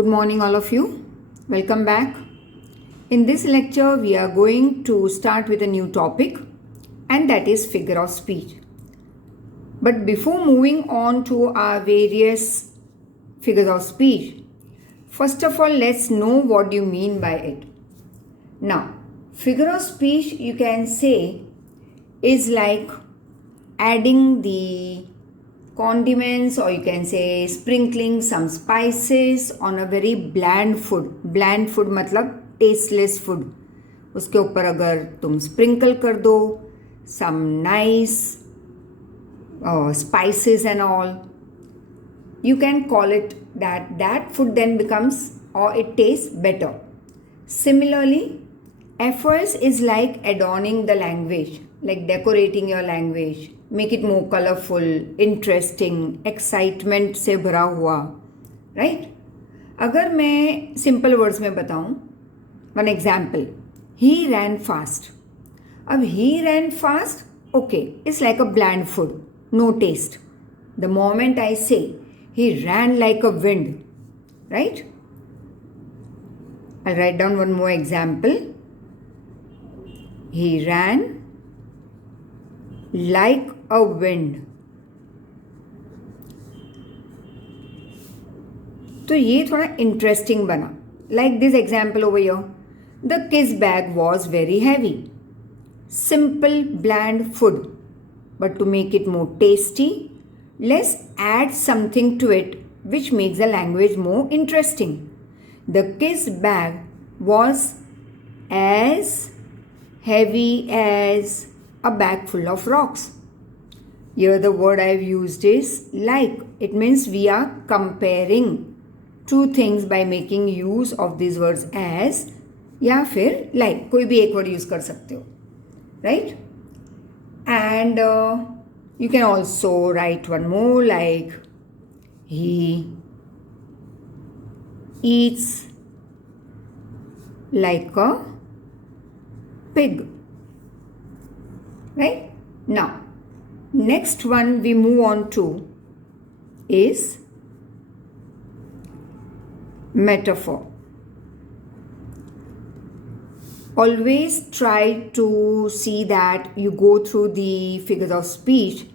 Good morning, all of you. Welcome back. In this lecture, we are going to start with a new topic, and that is figure of speech. But before moving on to our various figures of speech, first of all, let's know what you mean by it. Now, figure of speech, you can say, is like adding the condiments, or you can say sprinkling some spices on a very bland food. Bland food मतलब tasteless food. उसके ऊपर अगर तुम sprinkle कर दो some nice spices and all, you can call it that food then becomes, or it tastes better. Similarly, efforts is like adorning the language, like decorating your language, make it more colorful, interesting, excitement से भरा हुआ, right? अगर मैं simple words में बताऊँ, one example, he ran fast. अब he ran fast, okay, it's like a bland food, no taste. The moment I say he ran like a wind, right? I'll write down one more example. He ran like a wind. तो ये थोड़ा interesting बना. Like this example over here. The kiss bag was very heavy. Simple, bland food. But to make it more tasty, let's add something to it which makes the language more interesting. The kiss bag was as heavy as a bag full of rocks. Here the word I've used is like. It means we are comparing two things by making use of these words as या फिर like. कोई भी एक word use कर सकते हो, right? And you can also write one more like he eats like a pig. Right? Now, next one we move on to is metaphor. Always try to see that you go through the figures of speech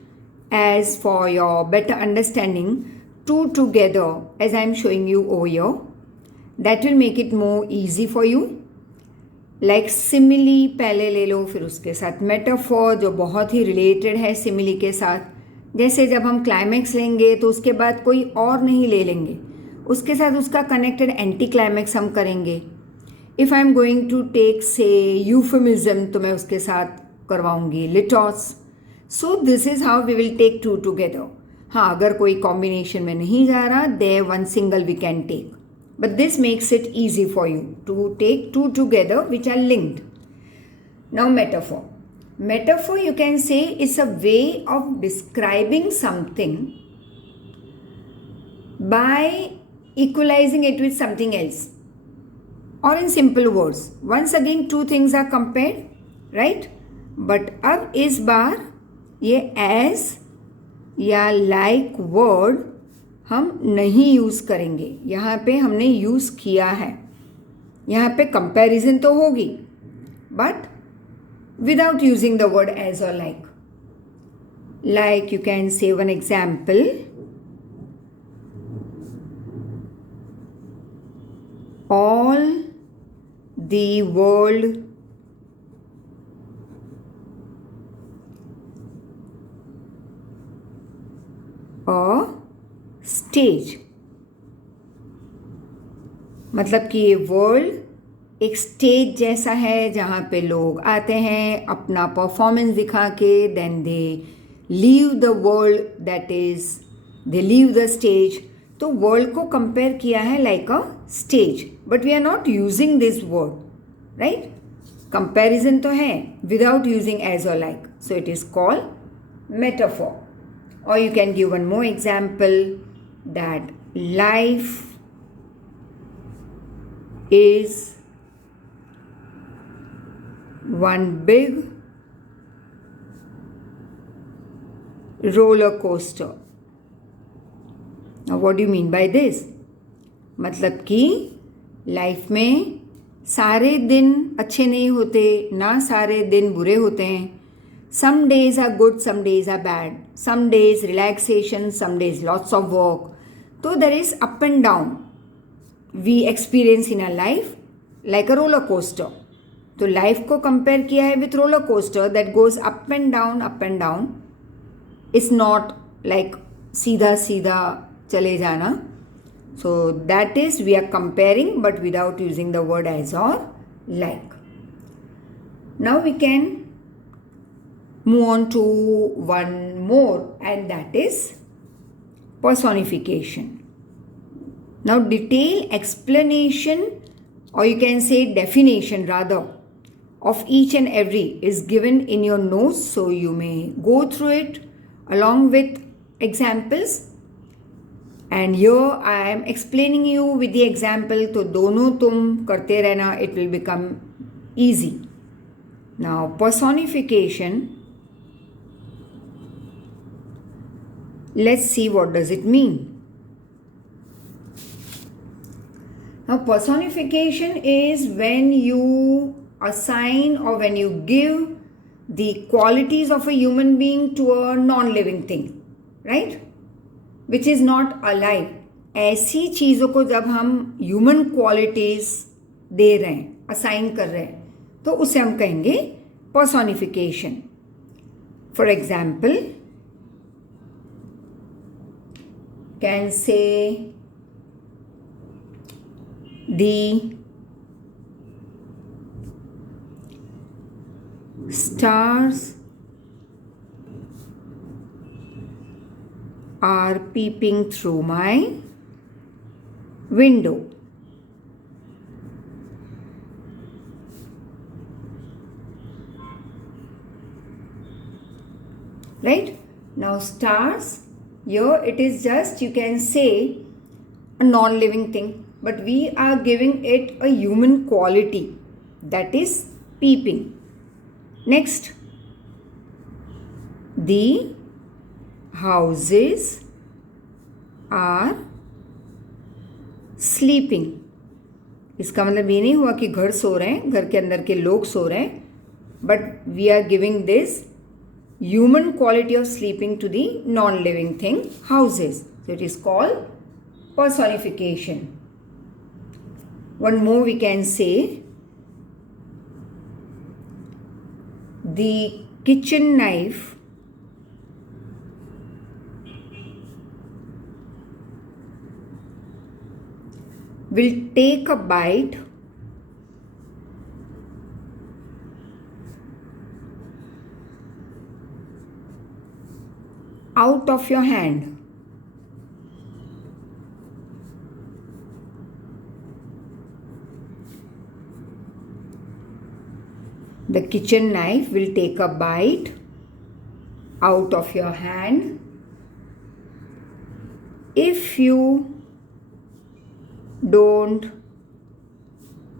as for your better understanding, two together as I am showing you over here. That will make it more easy for you. Like simile पहले ले लो, फिर उसके साथ metaphor जो बहुत ही related है simile के साथ. जैसे जब हम क्लाइमैक्स लेंगे तो उसके बाद कोई और नहीं ले लेंगे, उसके साथ उसका कनेक्टेड एंटी क्लाइमैक्स हम करेंगे. If I am going to take say euphemism तो मैं उसके साथ करवाऊंगी litotes. So this is how we will take two together. हाँ, अगर कोई कॉम्बिनेशन में नहीं जा रहा, there one single we can take. But this makes it easy for you to take two together which are linked. Now metaphor. Metaphor you can say is a way of describing something by equalizing it with something else. Or in simple words. Once again two things are compared, right? But अब इस बार ये as या like word हम नहीं use करेंगे. यहाँ पे हमने यूज़ किया है. यहाँ पे कंपैरिजन तो होगी, but without using the word as और like. Like you can say one example. All the world stage. मतलब कि ये वर्ल्ड एक स्टेज जैसा है जहाँ पे लोग आते हैं अपना परफॉर्मेंस दिखा के, then they leave the world, that is they leave the stage. तो वर्ल्ड को कंपेयर किया है like a stage, but we are not using this word, right? Comparison तो है विदाउट यूजिंग एज और like, so it is called metaphor. Or you can give one more example that life is one big roller coaster. Now what do you mean by this? मतलब कि life में सारे दिन अच्छे नहीं होते, ना सारे दिन बुरे होते हैं. Some days are good, some days are bad. Some days relaxation, some days lots of work. So there is up and down. We experience in our life like a roller coaster. तो life को compare किया है with roller coaster that goes up and down up and down. It's not like सीधा सीधा चले जाना. So that is we are comparing but without using the word as और like. Now we can move on to one more, and that is personification. Now detailed explanation, or you can say definition rather, of each and every is given in your notes, so you may go through it along with examples. And here I am explaining you with the example, तो दोनों तुम करते रहना, it will become easy. Now personification, let's see what does it mean. Now personification is when you assign or when you give the qualities of a human being to a non-living thing, right? Which is not alive. ऐसी चीज़ों को जब हम human qualities दे रहे हैं, assign कर रहे हैं, तो उसे हम कहेंगे personification. For example, can say the stars are peeping through my window. Right? Now stars, here it is just, you can say, a non-living thing, but we are giving it a human quality, that is peeping. Next, the houses are sleeping. इसका मतलब ये नहीं हुआ कि घर सो रहे हैं, घर के अंदर के लोग सो रहे हैं, but we are giving this human quality of sleeping to the non-living thing, houses. So it is called personification. One more we can say, the kitchen knife will take a bite out of your hand. The kitchen knife will take a bite out of your hand if you don't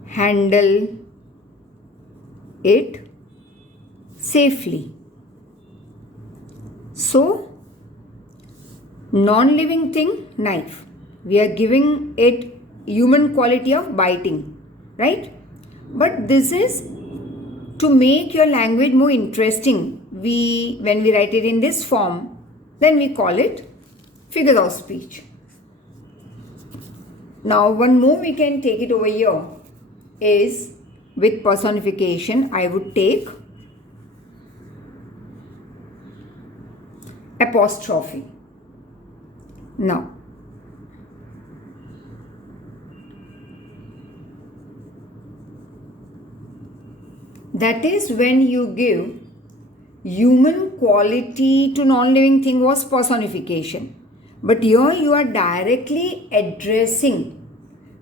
handle it safely. So, non-living thing, knife. We are giving it human quality of biting, right? But this is to make your language more interesting. When we write it in this form, then we call it figures of speech. Now, one more we can take it over here is with personification. I would take apostrophe. Now, that is when you give human quality to non-living thing was personification. But here you are directly addressing.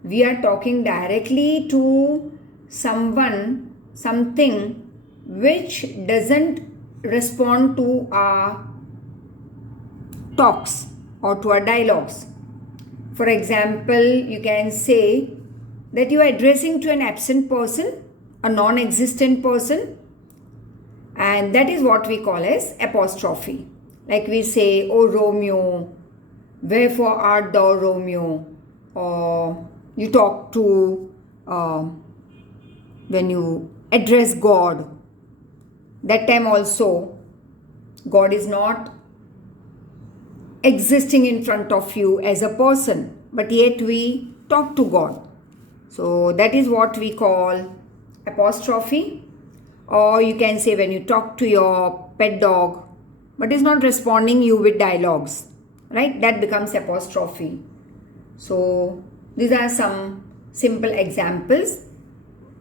We are talking directly to someone, something which doesn't respond to our talks or to our dialogues. For example, you can say that you are addressing to an absent person, a non-existent person, and that is what we call as apostrophe. Like we say, "Oh Romeo, wherefore art thou Romeo?" or you talk to when you address God. That time also, God is not existing in front of you as a person, but yet we talk to God. So that is what we call apostrophe. Or you can say when you talk to your pet dog, but is not responding you with dialogues, right? That becomes apostrophe. So these are some simple examples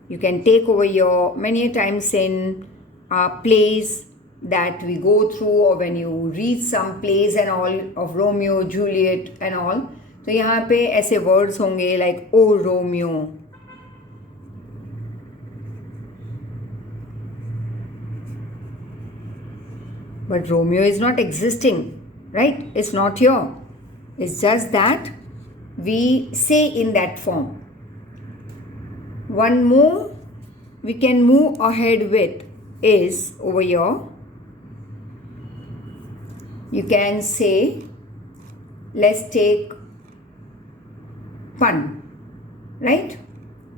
you can take over here many times in plays that we go through, or when you read some plays and all of Romeo, Juliet and all. तो यहाँ पे ऐसे words होंगे like oh Romeo, but Romeo is not existing, right? It's not here. It's just that we say in that form. One more we can move ahead with is over here. You can say, let's take pun, right?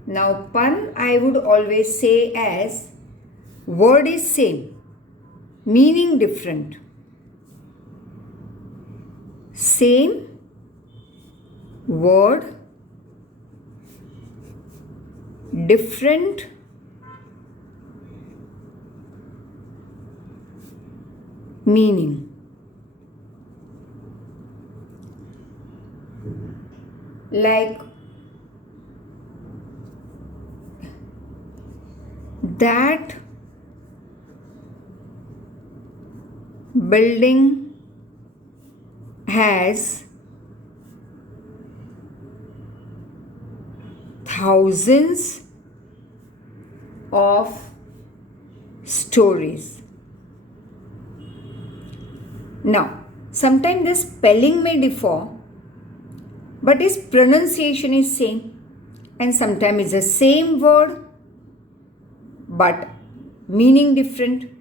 Now pun I would always say as word is same, meaning different. Same word, different meaning. Like that building has thousands of stories. Now, sometimes the spelling may differ, but its pronunciation is same, and sometimes it's the same word but meaning different.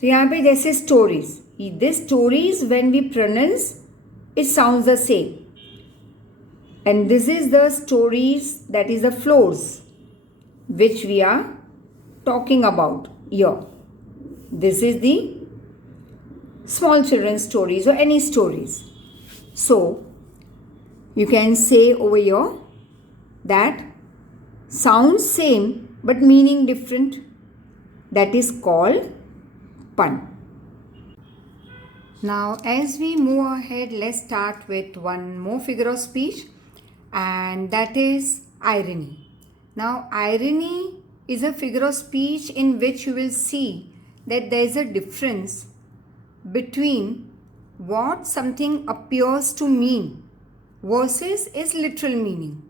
तो यहाँ पे जैसे stories, this stories when we pronounce it sounds the same, and this is the stories, that is the floors which we are talking about here. This is the small children's stories or any stories. So you can say over here that sounds same but meaning different. That is called pun. Now as we move ahead, let's start with one more figure of speech, and that is irony. Now irony is a figure of speech in which you will see that there is a difference between what something appears to mean versus its literal meaning.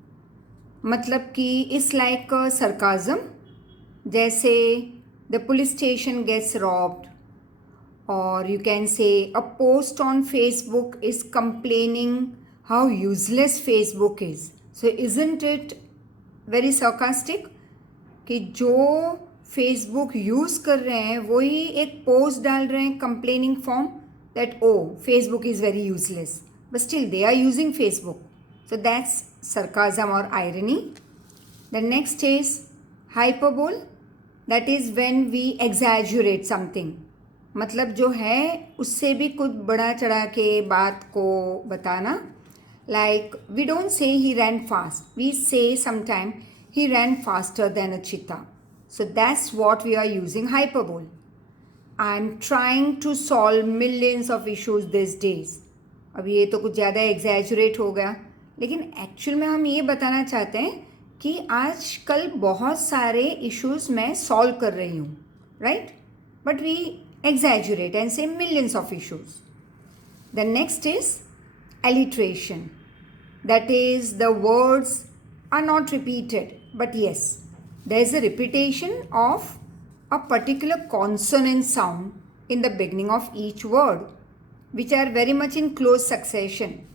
मतलब कि it's like a sarcasm, जैसे the police station gets robbed, or you can say a post on Facebook is complaining how useless Facebook is. So isn't it very sarcastic कि जो Facebook use कर रहे हैं वही एक पोस्ट डाल रहे हैं complaining from that oh Facebook is very useless, but still they are using Facebook. So that's sarcasm or irony. The next is hyperbole, that is when we exaggerate something. मतलब जो है उससे भी कुछ बढ़ा चढ़ा के बात को बताना. Like we don't say he ran fast, we say sometime he ran faster than a cheetah. So that's what we are using hyperbole. I'm trying to solve millions of issues these days. अब ये तो कुछ ज़्यादा exaggerate हो गया, लेकिन actual में हम ये बताना चाहते हैं कि आजकल बहुत सारे इश्यूज मैं सॉल्व कर रही हूँ, right? But we exaggerate and say millions of issues. The next is alliteration. That is, the words are not repeated, but yes, there is a repetition of a particular consonant sound in the beginning of each word, which are very much in close succession.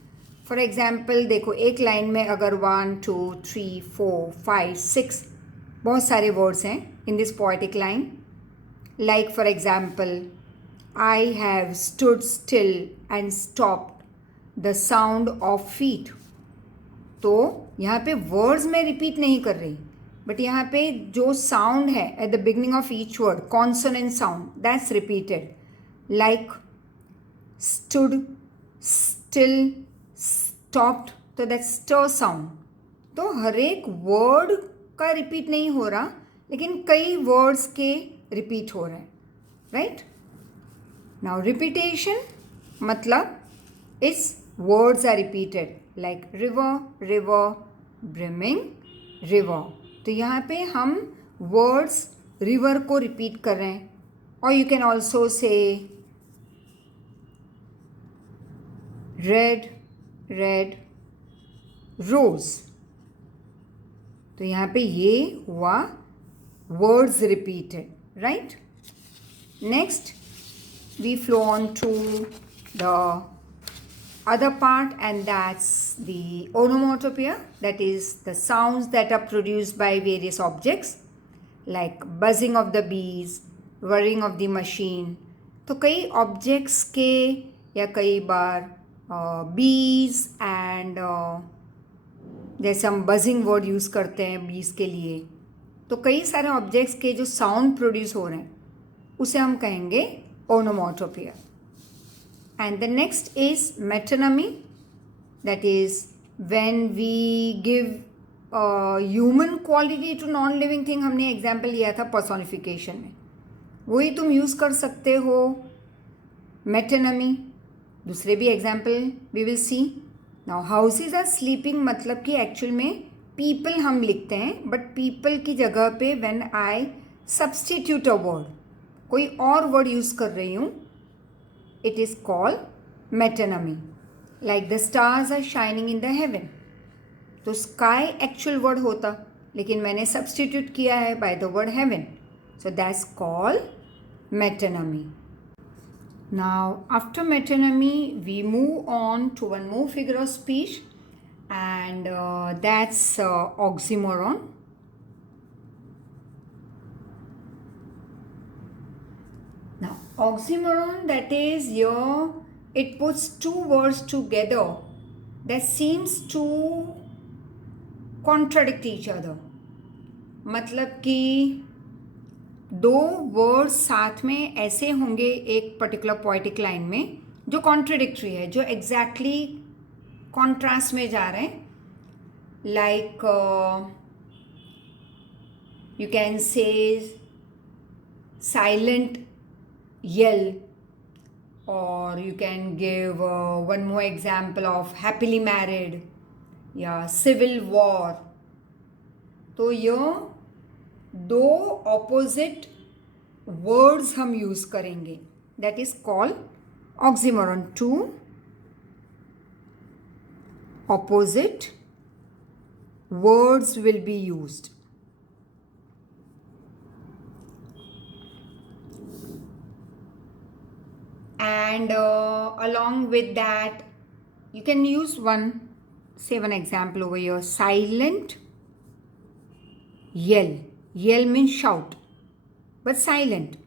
For example, देखो एक line में अगर 1, 2, 3, 4, 5, 6 बहुत सारे words हैं in this poetic line. Like for example, I have stood still and stopped the sound of feet. तो यहाँ पे वर्ड्स मैं रिपीट नहीं कर रही, बट यहाँ पे जो साउंड है at the beginning of each word, consonant sound, that's repeated, like stood, still, stopped, तो दैट्स स्ट साउंड. तो हर एक वर्ड का रिपीट नहीं हो रहा, लेकिन कई वर्ड्स के रिपीट हो रहे हैं, राइट. नाउ रिपीटेशन मतलब इस words are repeated, like river, river, brimming, river. तो यहाँ पे हम वर्ड्स रिवर को रिपीट कर रहे हैं. और you can also say red, red, rose. तो यहाँ पे ये हुआ words repeated, right. Next we flow on to the other part, and that's the onomatopoeia, that is the sounds that are produced by various objects like buzzing of the bees, whirring of the machine. तो कई objects के या कई बार बीज and जैसे हम buzzing word use करते हैं बीज के लिए, तो कई सारे ऑब्जेक्ट्स के जो साउंड प्रोड्यूस हो रहे हैं उसे हम कहेंगे onomatopoeia. And the next is metonymy, that is when we give human quality to non-living thing. हमने एग्जाम्पल लिया था personification में, वही तुम यूज़ कर सकते हो metonymy. दूसरे भी example we will see. Now houses are sleeping मतलब कि एक्चुअल में people हम लिखते हैं, बट people की जगह पे when I substitute a word, कोई और वर्ड यूज़ कर रही हूँ, it is called metonymy. Like the stars are shining in the heaven. तो स्काई एक्चुअल वर्ड होता, लेकिन मैंने सब्सटीट्यूट किया है by the word heaven, so that's called metonymy. Now after metonymy we move on to one more figure of speech, and that's oxymoron. Now, oxymoron, that is it puts two words together that seems to contradict each other. मतलब कि दो words साथ में ऐसे होंगे एक particular poetic line में जो कॉन्ट्रडिक्टरी है, जो एग्जैक्टली कॉन्ट्रास्ट में जा रहे हैं. लाइक यू कैन से silent yell, or you can give one more example of happily married या civil war. तो ये दो opposite words हम यूज़ करेंगे, that is called oxymoron. Two opposite words will be used. And along with that you can use one example over here, silent yell. Yell means shout, but silent.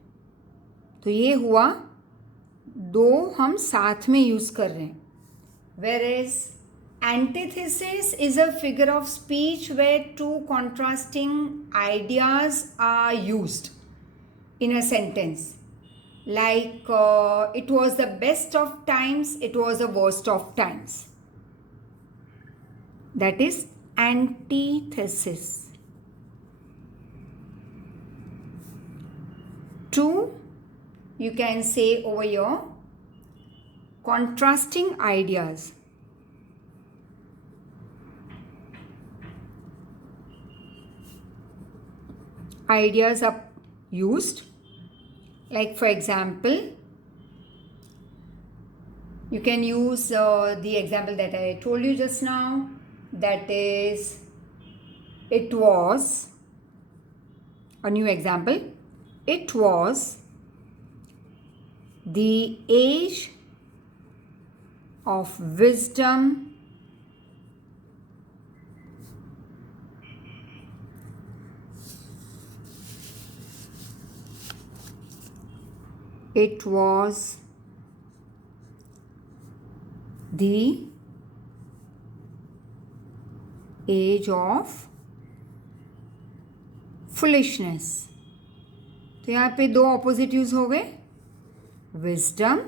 तो ये हुआ दो हम साथ में use कर रहे हैं. Whereas antithesis is a figure of speech where two contrasting ideas are used in a sentence. Like it was the best of times, it was the worst of times. That is antithesis. Two, you can say over here, contrasting ideas. Ideas are used. Like for example, you can use the example that I told you just now, that is, it was, a new example, it was the age of wisdom it was the age of foolishness. तो यहाँ पे दो opposite use हो गए, wisdom,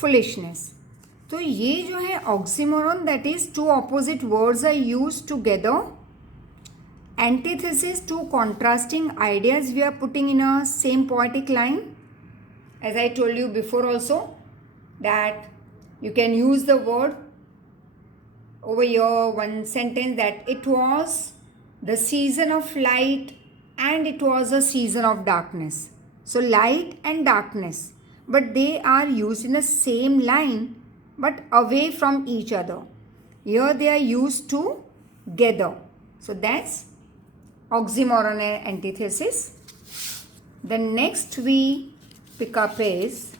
foolishness. तो ये जो है oxymoron, that is two opposite words are use together, antithesis to contrasting ideas we are putting in a same poetic line. As I told you before also, that you can use the word over here, one sentence, that it was the season of light and it was a season of darkness. So light and darkness, but they are used in the same line but away from each other. Here they are used together. So that's oxymoron and antithesis. The next we pick up is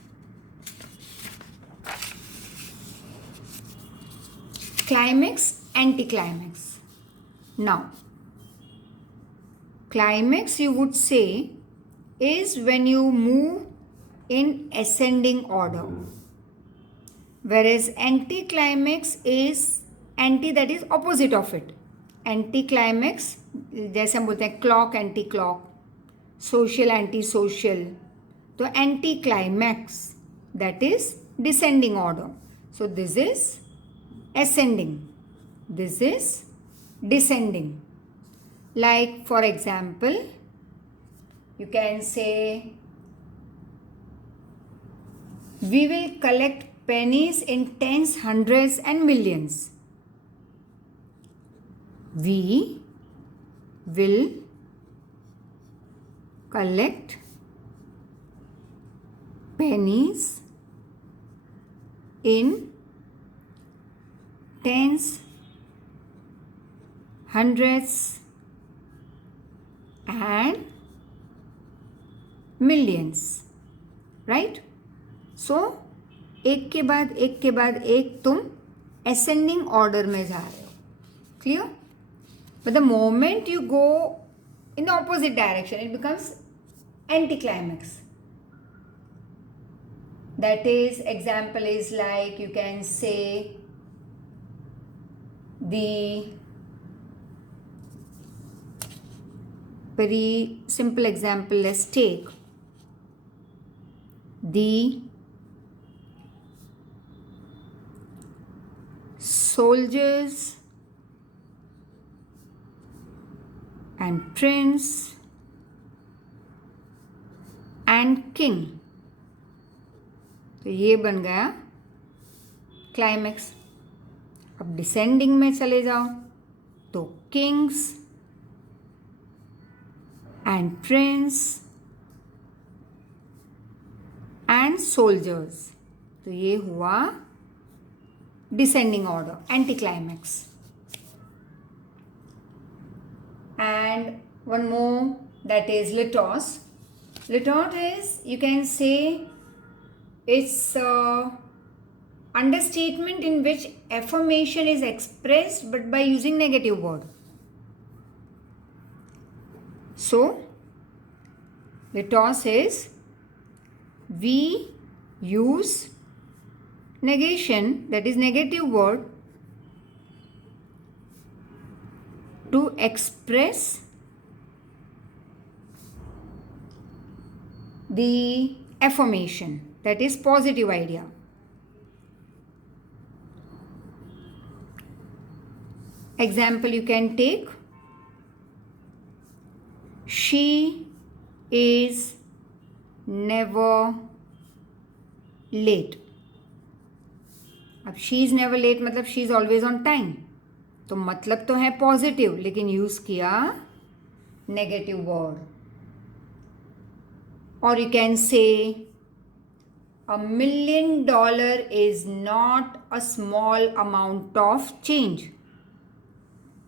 climax, anticlimax. Now, climax you would say is when you move in ascending order, whereas anticlimax is anti, that is opposite of it. Anticlimax जैसे हम बोलते हैं clock anti clock, social anti social, तो anti climax that is descending order. So this is ascending, this is descending. Like for example, you can say we will collect pennies in tens, hundreds and millions. We will collect pennies in tens, hundreds and millions, right? So एक के बाद एक तुम ascending order में जा रहे हो, clear? But the moment you go in the opposite direction, it becomes anticlimax. That is, example is like, you can say the very simple example, let's take the soldiers and prince and king. तो ये बन गया climax. अब descending में चले जाओ तो Kings and Prince and soldiers, तो ये हुआ descending order, anti climax. And one more, that is litos. Litot is, you can say, it's understatement in which affirmation is expressed but by using negative word. So litos is, we use negation, that is negative word, to express the affirmation, that is positive idea. Example you can take, she is never late. अब she is never late मतलब she is always on time, तो मतलब तो है positive लेकिन use किया negative word. और you can say $1 million is not a small amount of change,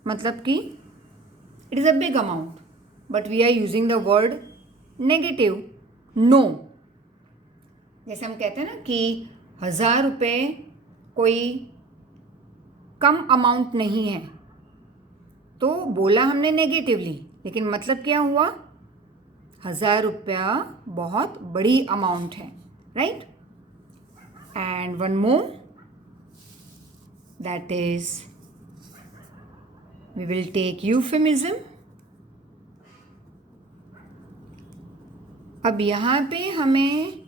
मतलब कि it is a big amount but we are using the word negative no. जैसे हम कहते हैं ना कि 1000 रुपये कोई कम अमाउंट नहीं है, तो बोला हमने नेगेटिवली लेकिन मतलब क्या हुआ, 1000 रुपया बहुत बड़ी अमाउंट है, right? And one more, that is We will take euphemism. अब यहाँ पे हमें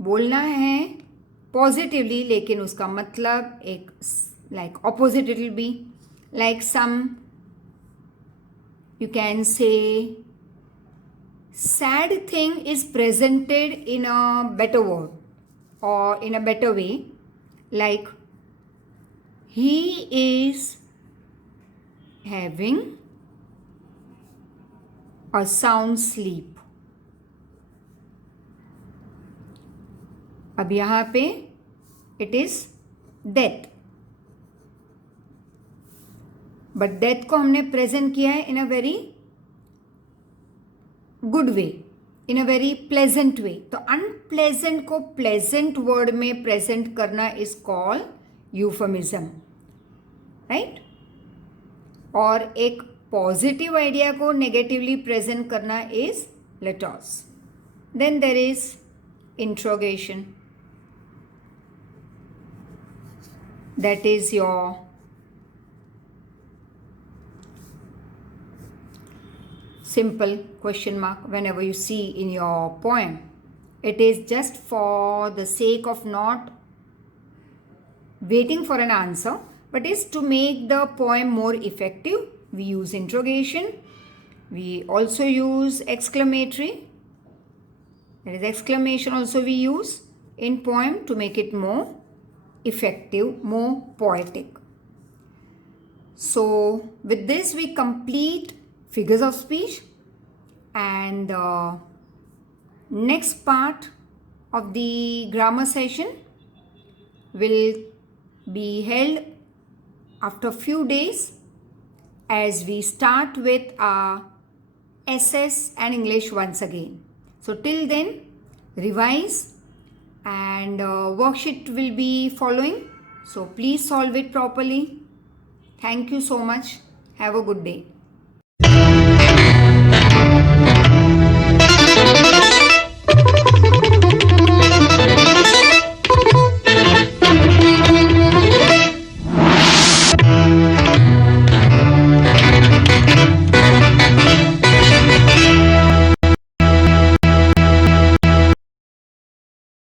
बोलना है पॉजिटिवली, लेकिन उसका मतलब एक like opposite it will be like some, you can say sad thing is presented in a better word or in a better way, like he is having a sound sleep. अब यहाँ पे it is death, but death को हमने present किया है in a very good way, in a very pleasant way. तो unpleasant को pleasant word में प्रेजेंट करना इज कॉल्ड यूफेमिज्म, राइट. और एक पॉजिटिव आइडिया को नेगेटिवली प्रेजेंट करना is litotes. Then there is interrogation, that is your simple question mark whenever you see in your poem. It is just for the sake of not waiting for an answer, but is to make the poem more effective. We use interrogation. We also use exclamatory. That is exclamation also we use in poem to make it more effective, more poetic. So with this we complete figures of speech, and next part of the grammar session will be held after few days, as we start with our SS and English once again. So till then revise, and worksheet will be following, so please solve it properly. Thank you so much. Have a good day.